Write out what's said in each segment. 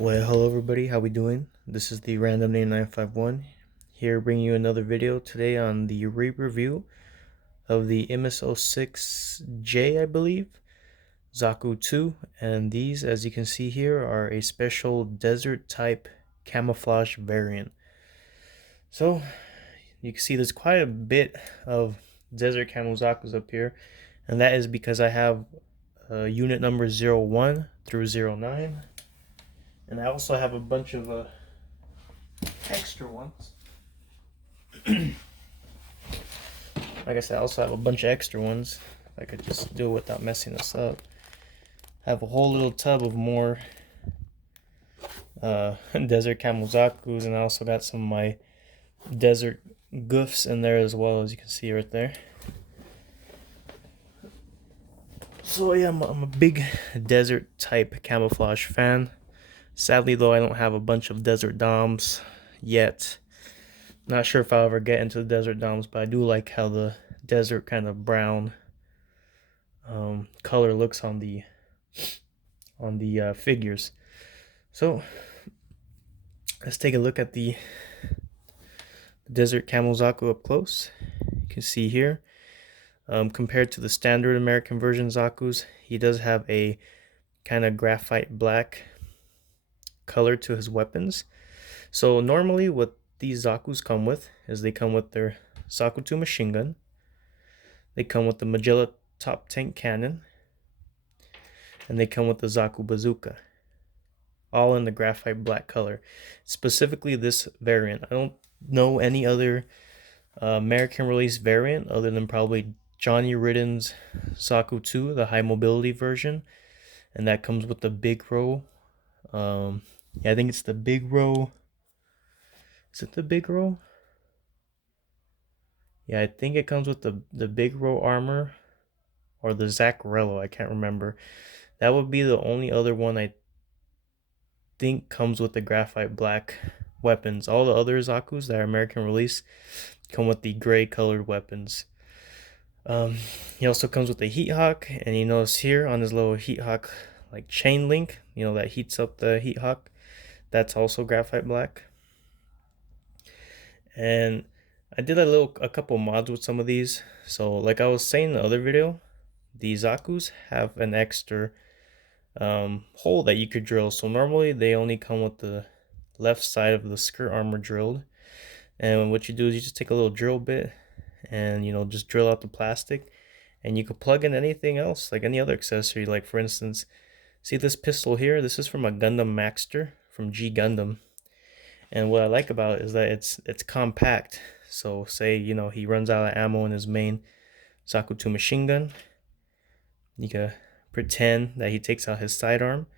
Well, hello everybody, how we doing? This is the Random Name 951 here, bringing you another video today on the re-review of the MS06J, I believe, Zaku 2, and these, as you can see here, are a special desert type camouflage variant. So you can see there's quite a bit of desert camo Zakus up here, and that is because I have unit number 01 through 09. And I also have a bunch of extra ones. Like I said, I also have a bunch of extra ones. I could just do it without messing this up. I have a whole little tub of more desert camel Zakus, and I also got some of my desert goofs in there as well, as you can see right there. So yeah, I'm a big desert type camouflage fan. Sadly though, I don't have a bunch of desert doms yet. Not sure if I'll ever get into the desert doms, but I do like how the desert kind of brown color looks on the figures. So let's take a look at the desert camel Zaku up close. You can see here, compared to the standard American version Zakus, he does have a kind of graphite black color to his weapons. So normally what these Zakus come with is they come with their Zaku 2 machine gun, they come with the Magella top tank cannon, and they come with the Zaku bazooka, all in the graphite black color. Specifically this variant. I don't know any other American release variant other than probably Johnny Ridden's Zaku 2, the high mobility version, and that comes with the big row. Yeah, I think it's the big row. Is it the big row? Yeah, I think it comes with the big row armor or the Zaccarello. I can't remember. That would be the only other one I think comes with the graphite black weapons. All the other Zakus that are American release come with the gray colored weapons. He also comes with a heat hawk, and you notice here on his little heat hawk like chain link, you know, that heats up the heat hawk, that's also graphite black. And I did a couple mods with some of these. So like I was saying in the other video, the Zakus have an extra hole that you could drill. So normally they only come with the left side of the skirt armor drilled, and what you do is you just take a little drill bit and, you know, just drill out the plastic, and you could plug in anything else, like any other accessory. Like for instance, see this pistol here, this is from a Gundam Maxter from G Gundam, and what I like about it is that it's compact. So say, you know, he runs out of ammo in his main Zaku 2 machine gun, you can pretend that he takes out his sidearm,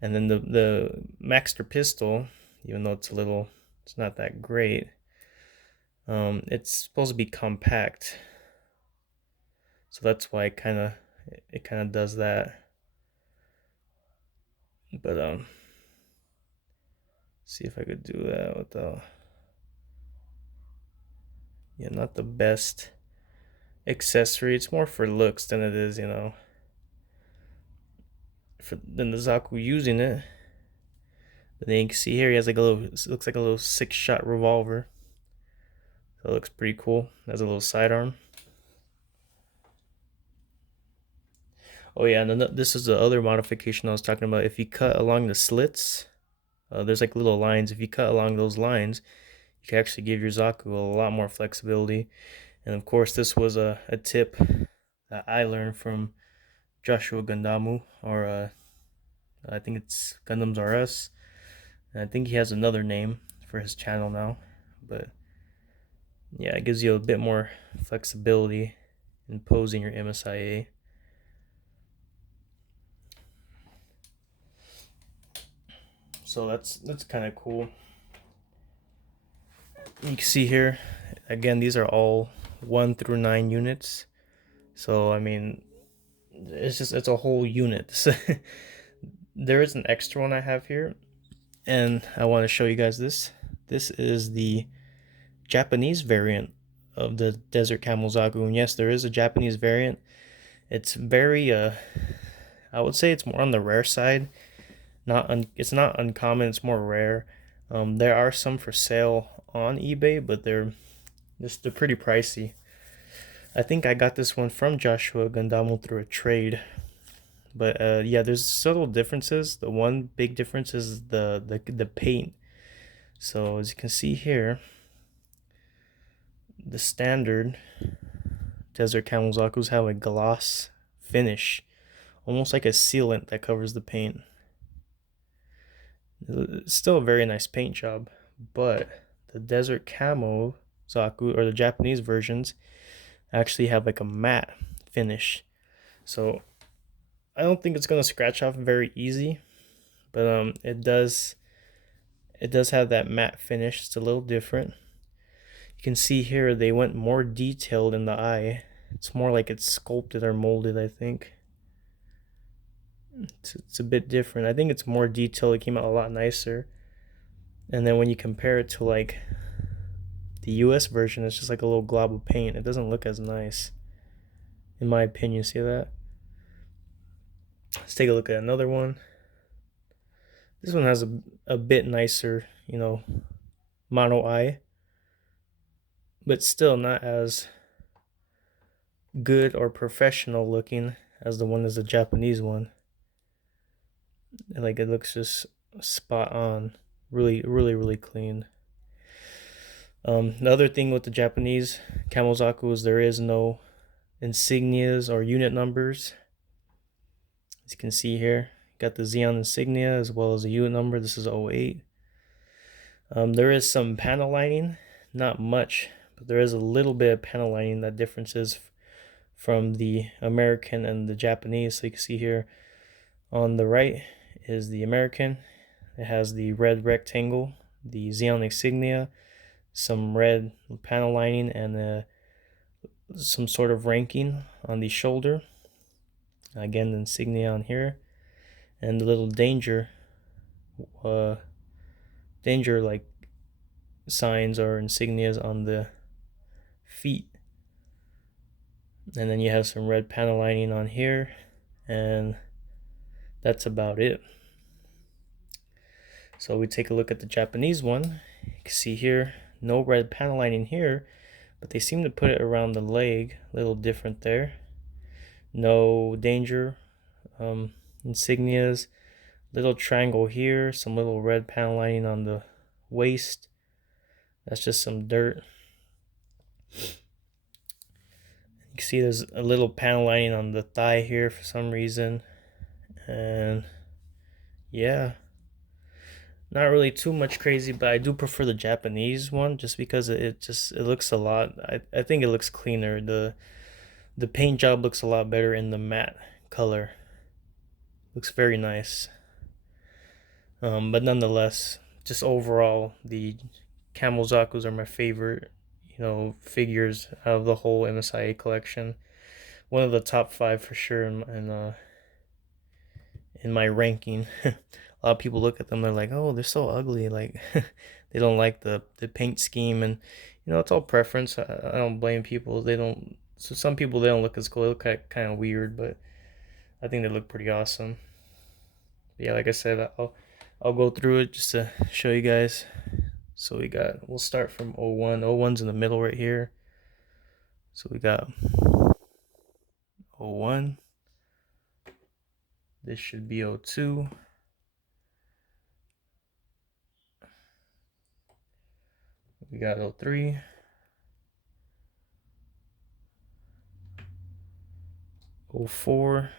and then the Maxter pistol, even though it's not that great, it's supposed to be compact, so that's why it kind of does that. But see if I could do that without, yeah, not the best accessory. It's more for looks than it is, you know, than the Zaku using it. But then you can see here he has like it looks like a little 6-shot revolver. So it looks pretty cool. Has a little sidearm. Oh yeah, and then this is the other modification I was talking about. If you cut along the slits, there's like little lines. If you cut along those lines, you can actually give your Zaku a lot more flexibility. And of course, this was a tip that I learned from Joshua Gandamu, or I think it's Gundams R Us. And I think he has another name for his channel now, but yeah, it gives you a bit more flexibility in posing your MSIA. So that's kind of cool. You can see here, again, these are all 1 through 9 units. So I mean, it's a whole unit. There is an extra one I have here, and I want to show you guys this. This is the Japanese variant of the Desert Camel Zaku. And yes, there is a Japanese variant. It's very I would say it's more on the rare side. It's not uncommon. It's more rare. There are some for sale on eBay, but they're pretty pricey. I think I got this one from Joshua Gandamo through a trade. But yeah, there's subtle differences. The one big difference is the paint. So as you can see here, the standard Desert Camel Zakus have a gloss finish, almost like a sealant that covers the paint. It's still a very nice paint job, but the Desert Camo Zaku, or the Japanese versions, actually have like a matte finish. So I don't think it's gonna scratch off very easy, but it does have that matte finish. It's a little different. You can see here they went more detailed in the eye. It's more like it's sculpted or molded, I think. It's a bit different. I think it's more detailed. It came out a lot nicer. And then when you compare it to like the US version, it's just like a little glob of paint. It doesn't look as nice, in my opinion. See that? Let's take a look at another one. This one has a bit nicer, mono eye, but still not as good or professional looking as the one is the Japanese one. And like it looks just spot on, really, really, really clean. The other thing with the Japanese Kamozaku is there is no insignias or unit numbers. As you can see here, got the Xeon insignia as well as the unit number. This is 08. There is some panel lining, not much, but there is a little bit of panel lining that differences from the American and the Japanese. So you can see here on the right is the American. It has the red rectangle, the Xeon insignia, some red panel lining, and some sort of ranking on the shoulder. Again, the insignia on here, and the little danger like signs or insignias on the feet. And then you have some red panel lining on here, and that's about it. So we take a look at the Japanese one. You can see here, no red panel lining here, but they seem to put it around the leg, a little different there. No danger insignias, little triangle here, some little red panel lining on the waist. That's just some dirt. You can see there's a little panel lining on the thigh here for some reason. And yeah, not really too much crazy, but I do prefer the Japanese one just because it looks a lot, I think it looks cleaner. The paint job looks a lot better in the matte color. Looks very nice. But nonetheless, just overall, the Camel Zakus are my favorite, figures out of the whole MSIA collection. One of the top 5 for sure in my ranking. A lot of people look at them, they're like, oh, they're so ugly. Like, they don't like the paint scheme, and it's all preference. I don't blame people. So some people, they don't look as cool. They look kind of weird, but I think they look pretty awesome. But yeah, like I said, I'll go through it just to show you guys. So we'll start from 01. 01's in the middle right here. So we got 01. This should be 02. We got 03. 04.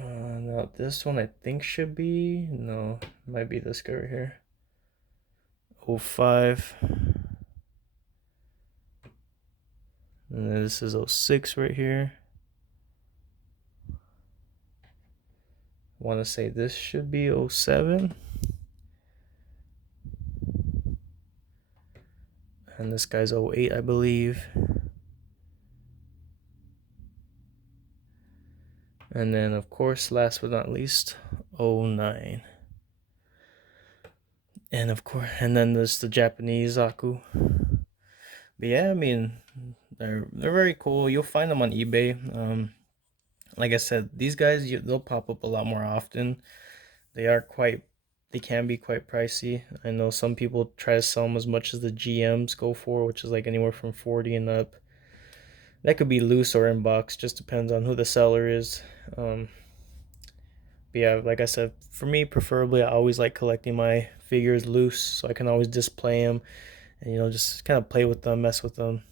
Now this one I think should be, no, might be this guy right here. 05. And then this is 06 right here. I want to say this should be 07. And this guy's 08, I believe. And then, of course, last but not least, 09. And of course, and then there's the Japanese Zaku. But yeah, I mean, they're very cool. You'll find them on eBay. Like I said, these guys they'll pop up a lot more often. They are quite they can be quite pricey. I know some people try to sell them as much as the GMs go for, which is like anywhere from 40 and up. That could be loose or in box, just depends on who the seller is. Um, but yeah, like I said, for me, preferably, I always like collecting my figures loose so I can always display them and just kind of play with them, mess with them,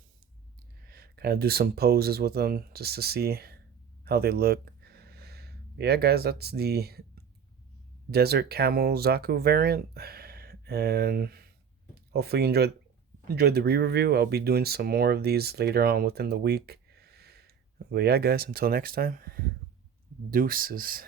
kind of do some poses with them just to see how they look. But yeah, guys, that's the Desert Camo Zaku variant, and hopefully you enjoyed the re-review. I'll be doing some more of these later on within the week. But yeah, guys, until next time, deuces.